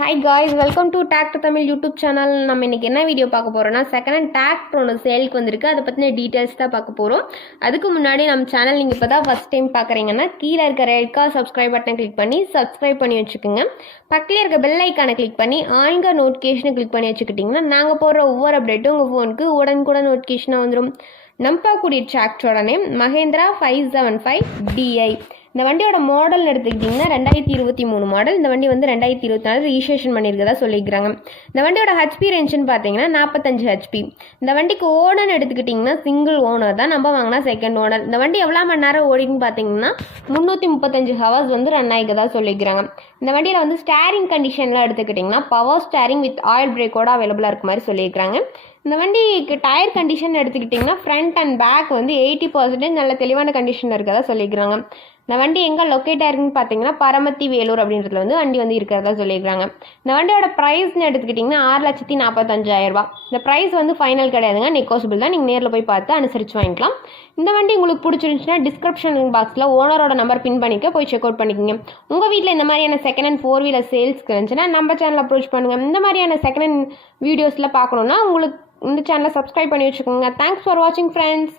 Hi guys, welcome to Tractor Tamil YouTube channel. நம்ம இன்னைக்கு என்ன வீடியோ பார்க்க போறோம்னா செகண்ட் ஹேண்ட் டிராக்டர் ஒன்று சேலுக்கு வந்திருக்கு. அதை பற்றின டீட்டெயில்ஸ் தான் பார்க்க போகிறோம். அதுக்கு முன்னாடி நம்ம சேனல் நீங்கள் இப்போ தான் ஃபஸ்ட் டைம் பார்க்குறீங்கன்னா கீழே இருக்க ரெட் கலர் சப்ஸ்கிரைப் பட்டனை கிளிக் பண்ணி சப்ஸ்கிரைப் பண்ணி வச்சுக்கோங்க. பக்கத்தில் இருக்க பெல் ஐக்கானை கிளிக் பண்ணி ஆல்க நோட்டிஃபிகேஷனை கிளிக் பண்ணி வச்சுக்கிட்டிங்கன்னா நாங்கள் போடுற ஒவ்வொரு அப்டேட்டும் உங்கள் ஃபோனுக்கு உடனுக்குடன் நோட்டிஃபிகேஷனாக வந்துடும். நம்ம பார்க்கக்கூடிய டிராக்டரோட நேம் மஹேந்திரா 575 DI. இந்த வண்டியோட மாடல் எடுத்துக்கிட்டிங்கன்னா 2023 மாடல். இந்த வண்டி வந்து 2024 ரிஜிஸ்ட்ரேஷன் பண்ணியிருக்கதா சொல்லிக்கிறாங்க. இந்த வண்டியோட ஹெச்பி ரேஞ்சுன்னு பார்த்தீங்கன்னா 45 ஹெச்பி. இந்த வண்டிக்கு ஓனர்னு எடுத்துக்கிட்டிங்கன்னா சிங்கிள் ஓனர் தான். நம்ம வாங்கினா செகண்ட் ஓனர். இந்த வண்டி எவ்வளோ மணி நேரம் ஓடின்னு பார்த்தீங்கன்னா 335 ஹவர்ஸ் வந்து ரன் ஆகிக்கதா சொல்லிக்கிறாங்க. இந்த வண்டியில் வந்து ஸ்டேரிங் கண்டிஷன்லாம் எடுத்துக்கிட்டிங்கன்னா பவர் ஸ்டேரிங் வித் ஆயில் பிரேக்கோட அவைலபிளாக இருக்க மாதிரி சொல்லியிருக்காங்க. இந்த வண்டிக்கு டயர் கண்டிஷன் எடுத்துக்கிட்டிங்கன்னா ஃப்ரண்ட் அண்ட் பேக் வந்து 80% நல்ல தெளிவான கண்டிஷனில் இருக்கதா சொல்லிக்கிறாங்க. இந்த வண்டி எங்கே லொக்கேட் ஆயிருக்குன்னு பார்த்தீங்கன்னா பரமத்தி வேலூர் அப்படின்றதுல வந்து வண்டி வந்து இருக்கிறதா சொல்லியிருக்காங்க. இந்த வண்டியோட ப்ரைஸ்னு எடுத்துக்கிட்டிங்கன்னா 6,45,000 இந்த ப்ரைஸ் வந்து ஃபைனல் கிடையாதுங்க, நெகோசிபிள் தான். நீங்கள் நேரில் போய் பார்த்து அனுசரித்து வாங்கிக்கலாம். இந்த வண்டி உங்களுக்கு பிடிச்சிருந்துச்சுன்னா டிஸ்கிரிப்ஷன் பாக்ஸில் ஓனரோட நம்பர் பின் பண்ணிக்க போய் செக் அவுட் பண்ணிக்கோங்க. உங்கள் வீட்டில் இந்த மாதிரியான செகண்ட் ஹேண்ட் 4 வீலர் சேல்ஸ்க்கு இருந்துச்சுன்னா நம்ம சேனல் அப்ரோச் பண்ணுங்கள். இந்த மாதிரியான செகண்ட் ஹேண்ட் வீடியோஸில் பார்க்கணுன்னா உங்களுக்கு இந்த சேனலை சப்ஸ்கிரைப் பண்ணி வச்சுக்கோங்க. தேங்க்ஸ் ஃபார் வாட்சிங் ஃப்ரெண்ட்ஸ்.